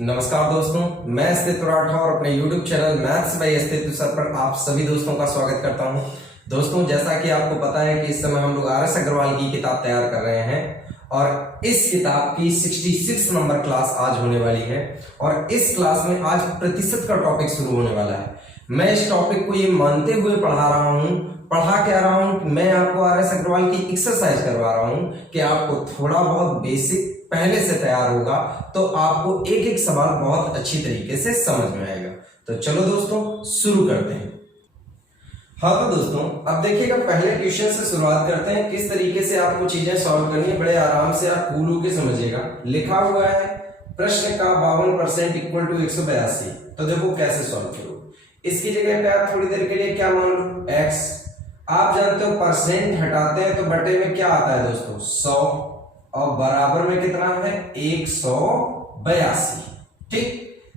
नमस्कार दोस्तों, मैं अस्तित्व राठौर अपने YouTube चैनल मैथ्स बाय अस्तित्व सर पर आप सभी दोस्तों का स्वागत करता हूं। दोस्तों, जैसा कि आपको पता है कि इस समय हम लोग RS अग्रवाल की किताब तैयार कर रहे हैं और इस किताब की 66 नंबर क्लास आज होने वाली है और इस क्लास में आज प्रतिशत का टॉपिक शुरू होने वाला है। मैं इस टॉपिक को ये मानते हुए पढ़ा क्या रहा हूं, मैं आपको RS अग्रवाल की एक्सरसाइज करवा रहा हूं कि आपको थोड़ा बहुत बेसिक पहले से तैयार होगा तो आपको एक एक सवाल बहुत अच्छी तरीके से समझ में आएगा। तो चलो दोस्तों शुरू करते हैं। हाँ तो दोस्तों, अब देखिएगा, पहले क्वेश्चन से शुरुआत करते हैं। किस तरीके से आपको चीजें सॉल्व करनी है, बड़े आराम से आप कूल होके समझिएगा। लिखा हुआ है प्रश्न का 52% इक्वल टू 182। तो देखो कैसे सॉल्व करो। इसकी जगह पे आप थोड़ी देर के लिए क्या मान लो, x। आप जानते हो परसेंट हटाते हैं तो बटे में क्या आता है दोस्तों, 100 और बराबर में कितना है 182। ठीक,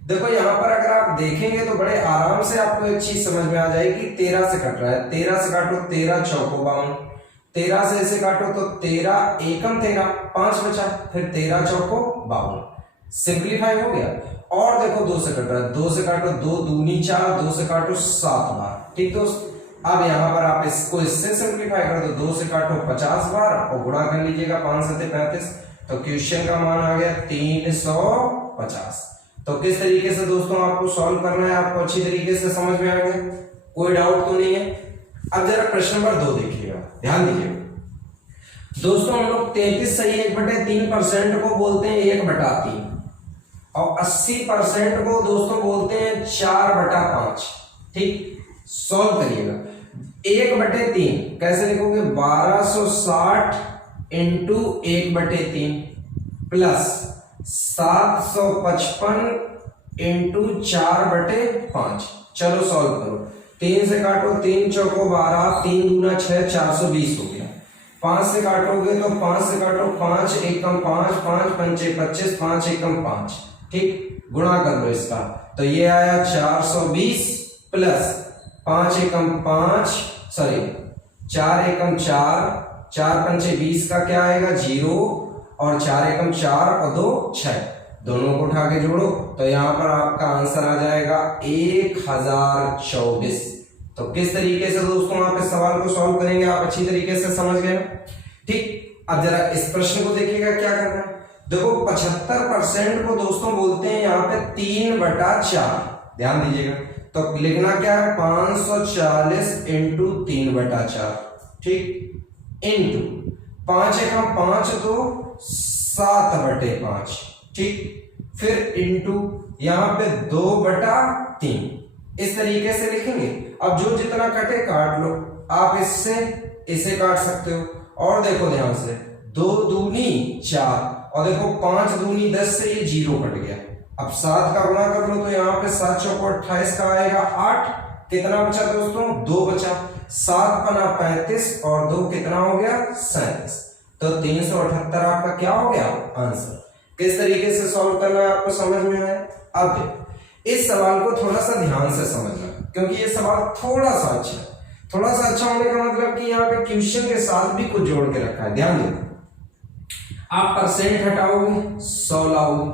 देखो यहां पर अगर आप देखेंगे तो बड़े आराम से आपको एक चीज समझ में आ जाएगी। 13 से कट रहा है, 13 से काटो 13 चौको 52, 13 से इसे काटो तो 13 एकम 13, 5 बचा, फिर 13 चौको 52, सिंप्लीफाई हो गया। और देखो 2 से कट रहा है, 2 से काटो 2 दूनी 4, 2 से काटो 7 बार। ठीक दोस्त, अब यहां पर आप इसको इससे सिंप्लीफाई कर दो, 2 से काटो 50 बार और गुणा कर लीजिएगा 5 से 35। तो क्वेश्चन का मान आ गया 350। तो किस तरीके से दोस्तों आपको सॉल्व करना है, आपको अच्छी तरीके से समझ में आ गया, कोई डाउट तो नहीं है। अब जरा प्रश्न नंबर 2 देखिएगा, ध्यान दीजिएगा दोस्तों। हम लोग 33 सही 1/3% को बोलते हैं 1/3 और 80% को दोस्तों बोलते हैं 4/5। ठीक, सॉल्व करिएगा। 1/3 कैसे लिखोगे, 1260 इंटू 1/3 प्लस 755 इंटू 4/5। चलो सॉल्व करो। 3 से काटो, 3 चौको 12, 3 दूना 6, 420 हो गया। 5 से काटोगे तो 5 से काटो 5 एकम 5, 5 पंचे 25, 5 एकम 5। ठीक, गुणा कर लो इसका, तो ये आया 420 प्लस 5 एकम 5, सॉरी 4 एकम 4, 4 पंचे 20 का क्या आएगा 0 और 4 एकम 4 और 2 6, दोनों को उठा के जोड़ो तो यहां पर आपका आंसर आ जाएगा 1024। तो किस तरीके से दोस्तों आप इस सवाल को सॉल्व करेंगे, आप अच्छी तरीके से समझ गए। ठीक, अब जरा इस प्रश्न को देखिएगा क्या करना है। देखो 75% को दोस्तों बोलते हैं यहाँ पे 3/4। ध्यान दीजिएगा, तो लिखना क्या है 540 इंटू 3/4। ठीक, इंटू 5 एकम 5 तो 7/5। ठीक, फिर इंटू यहां पे 2/3। इस तरीके से लिखेंगे। अब जो जितना कटे काट लो, आप इससे इसे काट सकते हो। और देखो ध्यान से, 2 दूनी 4 और देखो 5 दूनी 10 से ये 0 कट गया। अब 7 का गुणा कर लो तो यहाँ पे 7 चौको 28 का आएगा 8। कितना बचा दोस्तों, 2 बचा। 7 पना 35 और 2 कितना हो गया 37। तो 378 आपका क्या हो गया आंसर। किस तरीके से सॉल्व करना है आपको समझ में आया। अब देखो इस सवाल को थोड़ा सा ध्यान से समझना, क्योंकि ये सवाल थोड़ा सा अच्छा है। थोड़ा सा अच्छा होने का मतलब कि यहाँ पे क्वेश्चन के साथ भी कुछ जोड़ के रखा है। ध्यान देना, आप परसेंट हटाओगे 100 लाओगे,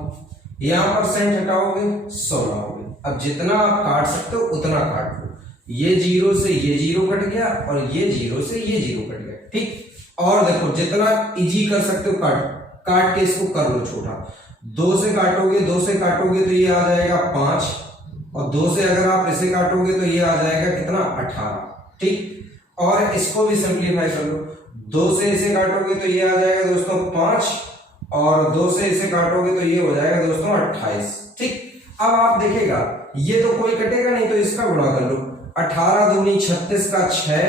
यहां परसेंट हटाओगे 100 लाओगे। अब जितना आप काट सकते हो उतना काट लो। ये 0 से ये 0 कट गया और ये 0 से ये 0 कट गया। ठीक, और देखो जितना इजी कर सकते हो काट के इसको कर लो छोटा। 2 से काटोगे, 2 से काटोगे तो ये आ जाएगा 5 और 2 से अगर आप इसे काटोगे तो ये आ जाएगा कितना 18। ठीक, और इसको भी सिंप्लीफाई कर लो। 2 से इसे काटोगे तो ये आ जाएगा दोस्तों 5 और 2 से इसे काटोगे तो ये हो जाएगा दोस्तों 28। ठीक, अब आप देखिएगा ये तो कोई कटेगा नहीं तो इसका गुणा कर लो। 18 दूनी 36 का 6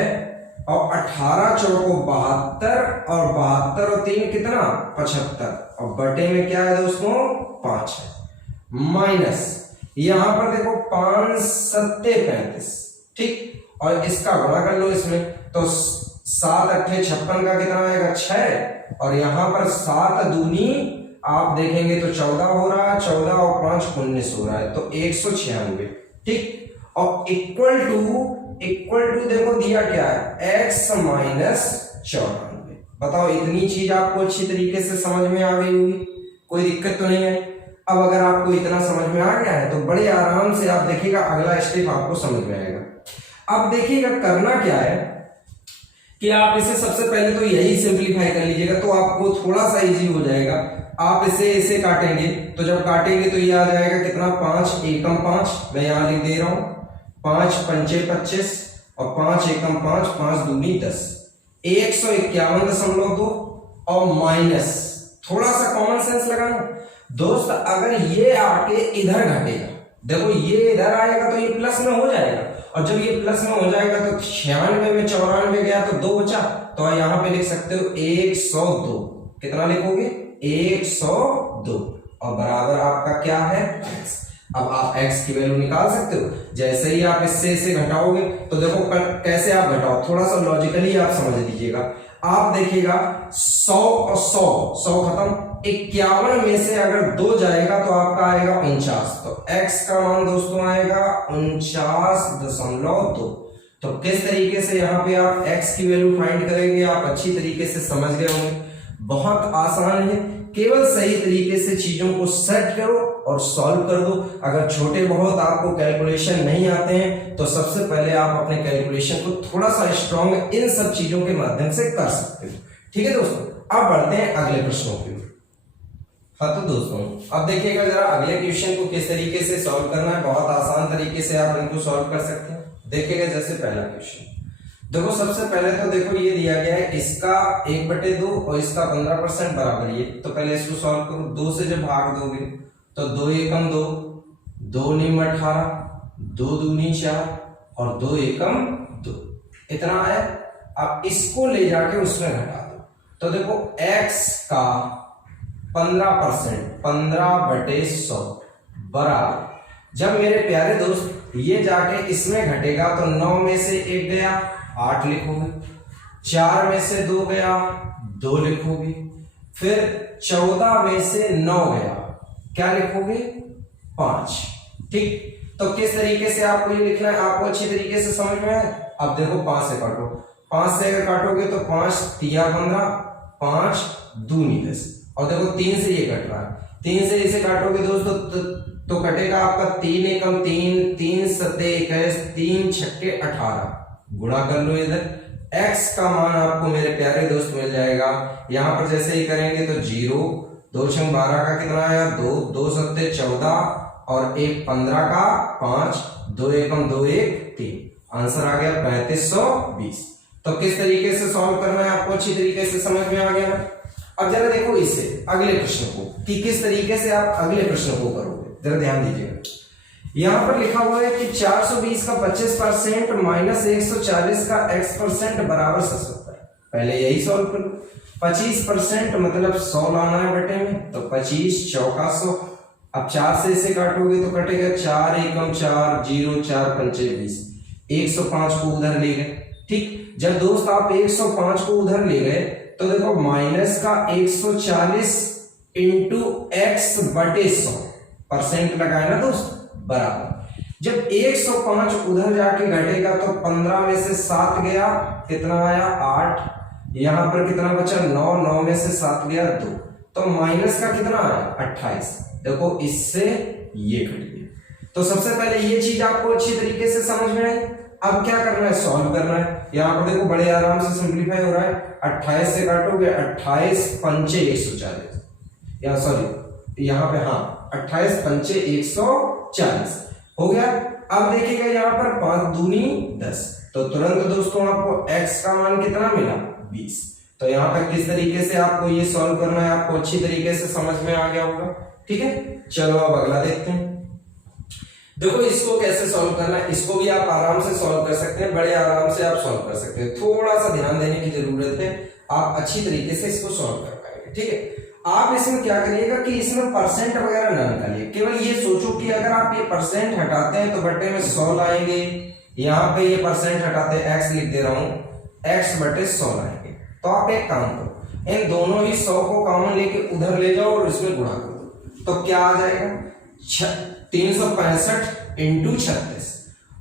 और 18 चौको 72 और 72 और 3 कितना 75 और बटे में क्या है दोस्तों 5 है। माइनस यहां पर देखो 5 सत्ते 35। ठीक, और इसका गुणा कर लो इसमें तो 7 अट्ठे 56 का कितना आएगा 6 और यहां पर 7 दूनी आप देखेंगे तो 14 हो रहा है, 14 और 5 19 हो रहा है, तो 196। ठीक, और इक्वल टू देखो दिया क्या है x माइनस 94। बताओ इतनी चीज आपको अच्छी तरीके से समझ में आ गई होगी, कोई दिक्कत तो नहीं है। अब अगर आपको इतना समझ में आ गया है तो बड़े आराम से आप देखिएगा अगला स्टेप आपको समझ में आएगा। अब देखिएगा करना क्या है कि आप इसे सबसे पहले तो यही सिंपलीफाई कर लीजिएगा तो आपको थोड़ा सा इजी हो जाएगा। आप इसे काटेंगे तो जब काटेंगे तो ये आ जाएगा कितना 5 एकम 5, मैं यहां लिख दे रहा हूं 5 पंचे 25 और 5 एकम 5, 5 दूनी 10, 151.2 और माइनस थोड़ा सा कॉमन सेंस लगाना दोस्त। अगर ये आके इधर घटेगा, देखो ये इधर आएगा तो ये प्लस में हो जाएगा, और जब ये प्लस में हो जाएगा तो 96 में 94 गया तो 2 बचा, तो यहां पे लिख सकते हो 102। कितना लिखोगे 102 और बराबर आपका क्या है x। अब आप x की वैल्यू निकाल सकते हो। जैसे ही आप इससे इसे घटाओगे तो देखो कैसे आप घटाओ, थोड़ा सा लॉजिकली आप समझ लीजिएगा। आप देखिएगा 100 और 100 खत्म, 51 में से अगर 2 जाएगा तो आपका आएगा 49, तो x का मान दोस्तों आएगा 49.2। तो किस तरीके से यहाँ पे आप x की वैल्यू फाइंड करेंगे आप अच्छी तरीके से समझ गए होंगे। बहुत आसान है, केवल सही तरीके से चीजों को सेट करो और सॉल्व कर दो। अगर छोटे बहुत आपको कैलकुलेशन नहीं आते हैं तो सबसे पहले आप अपने कैलकुलेशन को थोड़ा सा स्ट्रॉन्ग इन सब चीजों के माध्यम से कर सकते हो। ठीक है दोस्तों, अब बढ़ते हैं अगले प्रश्नों की ओर। हाँ तो दोस्तों अब देखिएगा जरा अगले क्वेश्चन को किस तरीके से सॉल्व करना है। बहुत आसान तरीके से आप इनको सॉल्व कर सकते हैं। देखिएगा जैसे पहला क्वेश्चन देखो, सबसे पहले तो देखो ये दिया गया है इसका 1/2 और इसका 15% बराबर ये, तो पहले इसको सॉल्व करो। 2 से जब भाग दोगे तो 2 एकम 2, 2 निम 18, 2 दूनी 4 और 2 एकम 2, इतना है। अब इसको ले जाके उसमें घटा दो तो देखो x का 15% 15/100 बराबर, जब मेरे प्यारे दोस्त ये जाके इसमें घटेगा तो 9 में से 1 गया 8 लिखोगे, 4 में से 2 गया 2 लिखोगे, फिर 14 में से 9 गया क्या लिखोगे 5। ठीक, तो किस तरीके से आपको ये लिखना है आपको अच्छी तरीके से समझ में आए। अब देखो 5 से काटो, 5 से अगर काटोगे तो 5 3 15, 5 दूनी 10, और देखो 3 से ये कट रहा है, 3 से इसे काटोगे दोस्तों तो कटेगा आपका 3 एकम 3, 3 सत्ते 21, 3 छक्के 18, गुणा कर लो इधर। x का मान आपको मेरे प्यारे दोस्त मिल जाएगा। यहां पर जैसे ही करेंगे तो 0, 2 छंग 12 का कितना आया 2, 2 सत्ते 14 और 1 15 का 5, 2 एकम 2 1 3, आंसर आ गया 3520। तो किस तरीके से सॉल्व करना है आपको अच्छी तरीके से समझ में आ गया ना। अब जरा देखो इसे अगले प्रश्न को कि किस तरीके से आप अगले प्रश्न को करोगे, जरा ध्यान दीजिएगा। यहां पर लिखा हुआ है कि 420 का 25% माइनस 140 का x% बराबर 77। पहले यही सॉल्व कर लो। 25% मतलब 100 लाना है बटे में, तो 25 चौका 100। अब 4 से इसे काटोगे तो कटेगा 4 एकम 4, 0 4 पंचे 20, 105 को उधर ले गए। ठीक, जब दोस्त आप 105 को उधर ले गए तो देखो माइनस का 140 इंटू एक्स बटे 100% लगाए ना दोस्त, बराबर। जब 105 उधर जाके घटेगा तो 15 में से 7 गया, कितना आया 8, यहां पर कितना बचा 9, 9 में से 7 गया 2, तो माइनस का कितना आया 28। देखो इससे ये घट गया। तो सबसे पहले ये चीज आपको अच्छी तरीके से समझ में आई। अब क्या करना है, सॉल्व करना है। यहां पर देखो बड़े आराम से सिंपलीफाई हो रहा है। 28 से काटोगे 28 पंचे 140, या सॉरी यहाँ पे हाँ 28 पंचे 140 हो गया। अब देखिएगा यहाँ पर 5 दूनी 10, तो तुरंत दोस्तों आपको x का मान कितना मिला 20। तो यहाँ पर किस तरीके से आपको ये सॉल्व करना है आपको अच्छी तरीके से समझ में आ गया होगा। ठीक है, चलो अब अगला देखते हैं। देखो इसको कैसे सॉल्व करना है, इसको भी आप आराम से सॉल्व कर सकते हैं, बड़े आराम से आप सॉल्व कर सकते हैं। थोड़ा सा ध्यान देने की जरूरत है, आप अच्छी तरीके से इसको सॉल्व कर पाएंगे। ठीक है, आप इसमें क्या करिएगा कि इसमें परसेंट वगैरह ना निकालिए, केवल ये सोचो कि अगर आप ये परसेंट हटाते हैं तो बटे में 100 लाएंगे, यहाँ पे ये परसेंट हटाते हैं x लिख दे रहा हूं, x बटे 100 लाएंगे। तो आप एक काम करो, इन दोनों ही 100 को कॉमन लेके उधर ले जाओ और इसमें गुणा कर दो, तो क्या आ जाएगा 365 इंटू 36,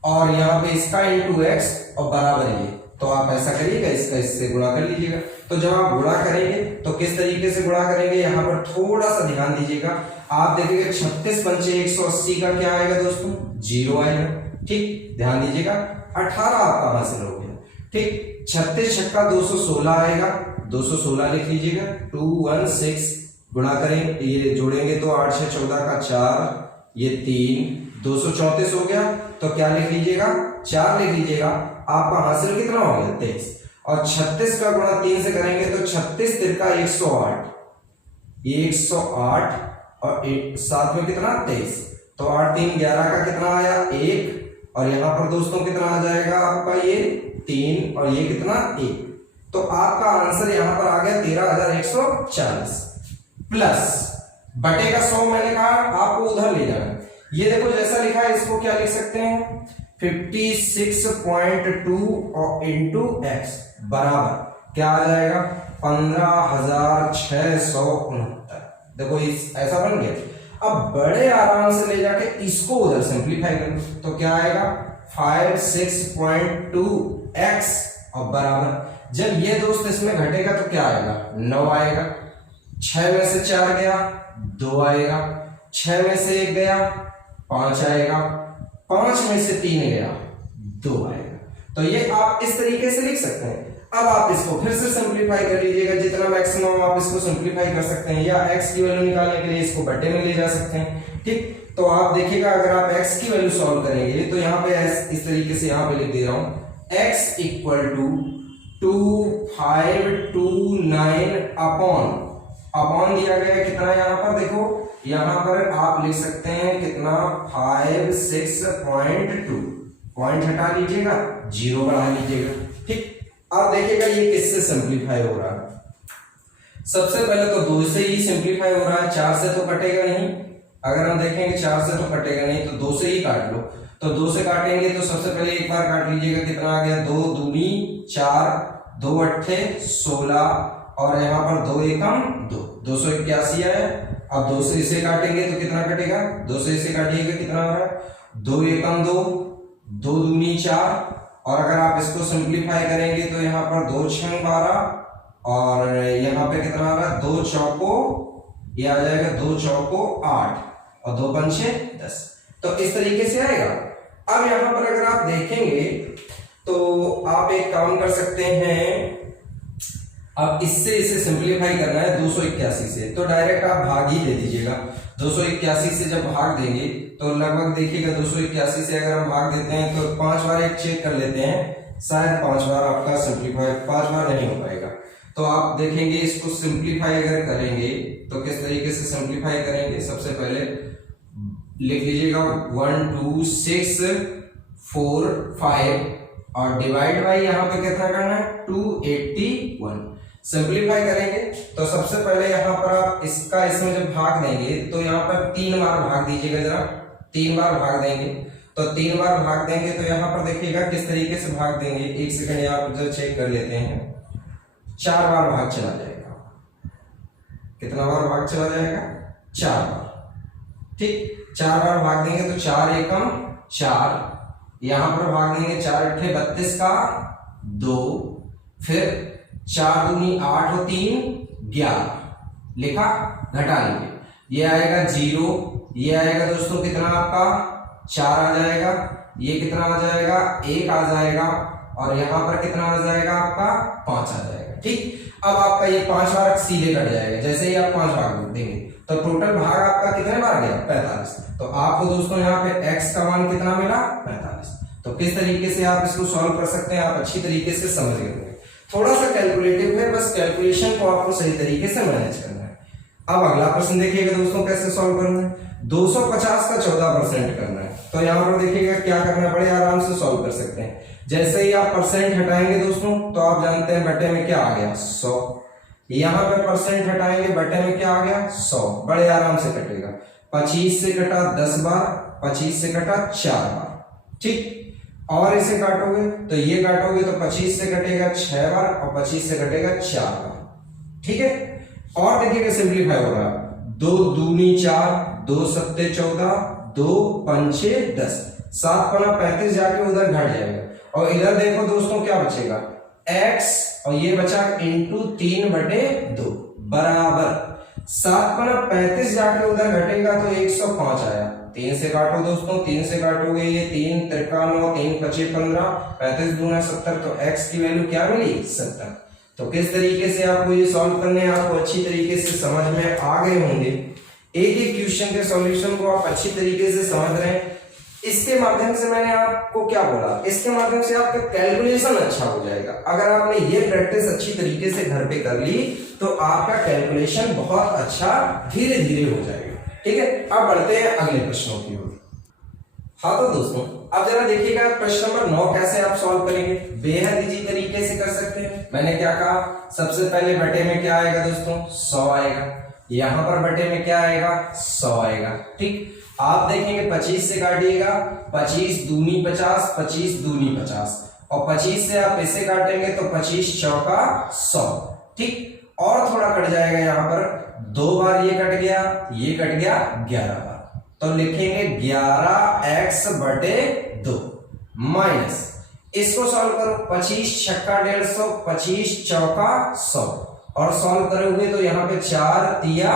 और यहाँ पे इसका इंटू x और बराबर ये, तो आप ऐसा करिएगा, इसका इससे गुणा कर लीजिएगा। तो जब आप गुणा करेंगे तो किस तरीके से गुणा करेंगे, यहाँ पर थोड़ा सा ध्यान दीजिएगा। आप देखेंगे 36 पंचे 180 का क्या आएगा दोस्तों, 0 आएगा। ठीक, ध्यान दीजिएगा। 18 आपका हासिल हो गया। ठीक, 36 छक्का 216 आएगा, 216 लिख लीजिएगा। 216 गुणा करें, ये जोड़ेंगे तो 8 6 14 का 4, ये 3, 234 हो गया। तो क्या लिख लीजिएगा, 4 लिख लीजिएगा। आपका हासिल कितना हो गया, 23। और 36 का गुणा 3 से करेंगे तो 36 तिरका 108, ये 108 और 7 में कितना, 23। तो 8 3 11 का कितना आया, 1। और यहाँ पर दोस्तों कितना आ जाएगा आपका, ये 3 और ये कितना, 1। तो आपका आंसर यहाँ पर आ गया 13,140 प्लस बटे का 100 मैंने कहा आपको उधर ले जाना। ये देखो जैसा लिखा है इसको क्या लिख सकते हैं, 56.2 और इंटू एक्स बराबर क्या आ जाएगा, 15,669। देखो इस ऐसा बन गया। अब बड़े आराम से ले जाके इसको उधर सिंप्लीफाई कर लो तो क्या आएगा, 56.2x और बराबर, जब ये दोस्त इसमें घटेगा तो क्या आएगा, 9 आएगा। 6 में से 4 गया, 2 आएगा। 6 में से 1 गया, 5 आएगा। 5 में से 3 गया, 2 आएगा। तो ये आप इस तरीके से लिख सकते हैं। अब आप इसको फिर से सिंप्लीफाई कर लीजिएगा, जितना मैक्सिमम आप इसको सिंप्लीफाई कर सकते हैं, या x की वैल्यू निकालने के लिए इसको बटे में ले जा सकते हैं। ठीक, तो आप देखिएगा अगर आप x की वैल्यू सॉल्व करेंगे तो यहाँ पे इस तरीके से यहाँ पे लिख दे रहा हूं, x इक्वल टू 2529 अपॉन दिया गया कितना, यहाँ पर देखो, यहाँ पर आप लिख सकते हैं कितना, 56.2, पॉइंट हटा लीजिएगा, 0 बढ़ा लीजिएगा। ठीक, अब देखिएगा ये किससे सिंप्लीफाई हो रहा है। सबसे पहले तो 2 से ही सिंप्लीफाई हो रहा है, 4 से तो कटेगा नहीं। अगर हम देखेंगे 4 से तो कटेगा नहीं, तो 2 से ही काट लो। तो 2 से काटेंगे तो सबसे पहले एक बार काट लीजिएगा, कितना आ गया, 2 दूनी 4, 2 अट्ठे 16 और यहाँ पर 2 एकम 2, 281 आया। अब 2 से इसे काटेंगे तो कितना कटेगा, 2 से इसे काटिएगा कितना आ रहा है, 2 एकम 2, 2 दूनी 4 और अगर आप इसको सिंप्लीफाई करेंगे तो यहाँ पर 2 छंग 12 और यहाँ पे कितना आ रहा है, 2 चौको, ये आ जाएगा 2 चौको 8 और 2 पंचे 10। तो इस तरीके से आएगा। अब यहाँ पर अगर आप देखेंगे तो आप एक काम कर सकते हैं, अब इससे इसे सिंप्लीफाई करना है 281 से, तो डायरेक्ट आप भाग ही दे दीजिएगा। 281 से जब भाग देंगे तो लगभग देखिएगा 281 से अगर हम भाग देते हैं तो 5 बार एक चेक कर लेते हैं, शायद 5 बार आपका सिंप्लीफाई, 5 बार नहीं हो पाएगा। तो आप देखेंगे इसको सिंप्लीफाई अगर करेंगे तो किस तरीके से सिंप्लीफाई करेंगे, सबसे पहले लिख लीजिएगा 1 2 6 4 5 और डिवाइड बाई यहाँ पे कितना करना है, 281। सिंप्लीफाई करेंगे तो सबसे पहले यहाँ पर आप इसका इसमें जब भाग देंगे तो यहाँ पर 3 बार भाग दीजिएगा, जरा 3 बार भाग देंगे। तो 3 बार भाग देंगे तो यहाँ पर देखिएगा किस तरीके से भाग देंगे, एक सेकंड आप जो चेक कर लेते हैं, 4 बार भाग चला जाएगा। कितना बार भाग चला जाएगा, 4 बार। ठीक, 4 बार भाग देंगे तो 4 एकम 4, यहां पर भाग देंगे 4 अट्ठे 32 का 2, फिर 4 दूनी 8 और 3 11, लिखा, घटा लीजिए, ये आएगा 0, ये आएगा दोस्तों कितना आपका 4 आ जाएगा, ये कितना आ जाएगा 1 आ जाएगा और यहां पर कितना आ जाएगा आपका 5 आ जाएगा। ठीक, अब आपका ये 5 बार सीधे कट जाएगा, जैसे ही आप 5 भाग देंगे तो टोटल भाग आपका कितने बार गया, 45। तो आपको दोस्तों यहाँ पे x का मान कितना मिला, 45। तो किस तरीके से आप इसको सॉल्व कर सकते हैं, आप अच्छी तरीके से समझ गए होंगे। थोड़ा सा कैलकुलेटिव है, बस कैलकुलेशन को आपको सही तरीके से मैनेज करना है। अब अगला प्रश्न देखिएगा दोस्तों कैसे सॉल्व करना है, 250 का 14% करना है। तो यहाँ पर देखिएगा क्या करना पड़े, आराम से सॉल्व कर सकते हैं। जैसे ही आप परसेंट हटाएंगे दोस्तों तो आप जानते हैं बटे में क्या आ गया, 100। यहाँ पे परसेंट हटाएंगे, बटे में क्या आ गया, 100, बड़े आराम से कटेगा। 25 से कटा 10 बार, 25 से कटा 4 बार। ठीक, और इसे काटोगे तो ये काटोगे तो 25 से कटेगा 6 बार और 25 से कटेगा 4 बार। ठीक है, और देखिएगा सिंप्लीफाई हो रहा है, 2 दूनी 4, 2 सत्ते 14, 2 पंचे 10, 7 पना 35 जाके उधर घट जाएगा और इधर देखो दोस्तों क्या बचेगा, x और ये बचा इंटू 3/2 बराबर 7×35 जाके उधर घटेगा तो 105 आया। 3 से काटो दोस्तों, 3 से काटोगे ये 3 53 3 5 15 35 दूना 70, तो x की वैल्यू क्या मिली 70। तो किस तरीके से आपको ये सॉल्व करने हैं आपको अच्छी तरीके से समझ में आ गए होंगे। एक एक क्वेश्चन के सॉल्यूशन को आप अच्छी तरीके से समझ रहे हैं। इसके माध्यम से मैंने आपको क्या बोला, इसके माध्यम से आपका कैलकुलेशन अच्छा हो जाएगा। अगर आपने ये प्रैक्टिस अच्छी तरीके से घर पे कर ली तो आपका कैलकुलेशन बहुत अच्छा धीरे धीरे हो जाएगा। ठीक है, अब बढ़ते हैं अगले प्रश्नों की ओर। हाँ तो दोस्तों अब जरा देखिएगा प्रश्न नंबर 9 कैसे आप सॉल्व करेंगे। बेहद इजी तरीके से कर सकते हैं। मैंने क्या कहा, सबसे पहले बटे में क्या आएगा दोस्तों 100 आएगा, यहां पर बटे में क्या आएगा 100 आएगा। ठीक, आप देखेंगे 25 से काटिएगा, 25 दूनी 50, 25 दूनी 50 और 25 से आप इसे काटेंगे तो 25 चौका 100। ठीक, और थोड़ा कट जाएगा, यहां पर 2 बार ये कट गया, ये कट गया 11 बार, तो लिखेंगे 11x/2 माइनस इसको सॉल्व करो, 25 छक्का 150, 25 चौका 100 और सॉल्व करोगे तो यहाँ पे 4 तिया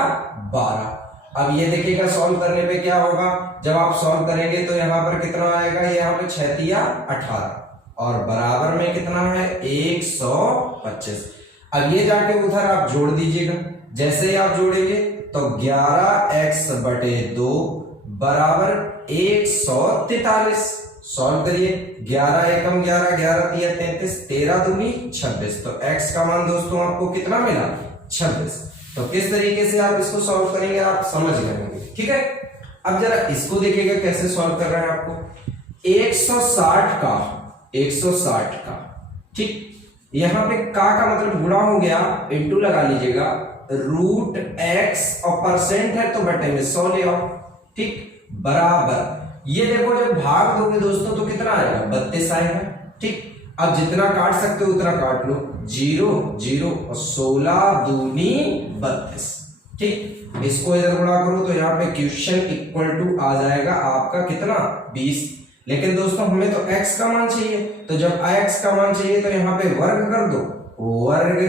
12। अब ये देखिएगा सॉल्व करने पे क्या होगा, जब आप सॉल्व करेंगे तो यहाँ पर कितना आएगा, यहाँ पे 6 तिया 18 और बराबर में कितना है 125। अब ये जाके उधर आप जोड़ दीजिएगा, जैसे ही आप जोड़ेंगे तो 11x/2 बराबर 143। सॉल्व करिए, 11 एकम 11, 11 तिया 33, 13 दूनी 26, तो x का मान दोस्तों आपको कितना मिला 26। तो किस तरीके से आप इसको सॉल्व करेंगे आप समझ गए होंगे। ठीक है, अब जरा इसको देखिएगा कैसे सॉल्व कर रहे हैं आपको। 160 का ठीक, यहां पे का मतलब गुणा हो गया, इंटू लगा लीजिएगा, √x और परसेंट है तो बटे में 100 ले आओ। ठीक, बराबर ये देखो जब भाग दोगे दोस्तों तो कितना आएगा 32 आएगा। ठीक, अब जितना काट सकते हो उतना काट लो, 0 0 और 16 दूनी 32। ठीक, इसको इधर गुणा करो तो यहाँ पे क्वेश्चन इक्वल टू आ जाएगा आपका कितना 20। लेकिन दोस्तों हमें तो x का मान चाहिए, तो जब x का मान चाहिए तो यहाँ पे वर्ग कर दो, वर्ग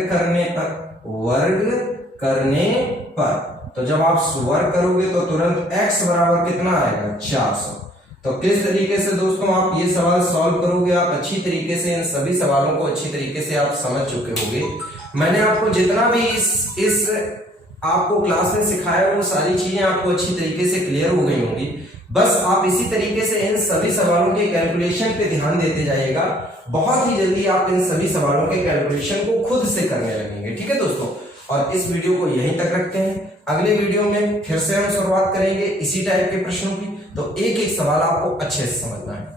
करने पर तो जब आप वर्ग करोगे तो तुरंत x बराबर कितना आएगा 400। तो किस तरीके से दोस्तों आप ये सवाल सॉल्व करोगे, आप अच्छी तरीके से इन सभी सवालों को अच्छी तरीके से आप समझ चुके होंगे। मैंने आपको जितना भी इस आपको क्लास में सिखाया वो सारी चीजें आपको अच्छी तरीके से क्लियर हो गई होंगी। बस आप इसी तरीके से इन सभी सवालों के कैलकुलेशन पे ध्यान देते जाइएगा, बहुत ही जल्दी आप इन सभी सवालों के कैलकुलेशन को खुद से करने लगेंगे। ठीक है दोस्तों, और इस वीडियो को यहीं तक रखते हैं। अगले वीडियो में फिर से हम शुरुआत करेंगे इसी टाइप के प्रश्नों की, तो एक एक सवाल आपको अच्छे से समझना है।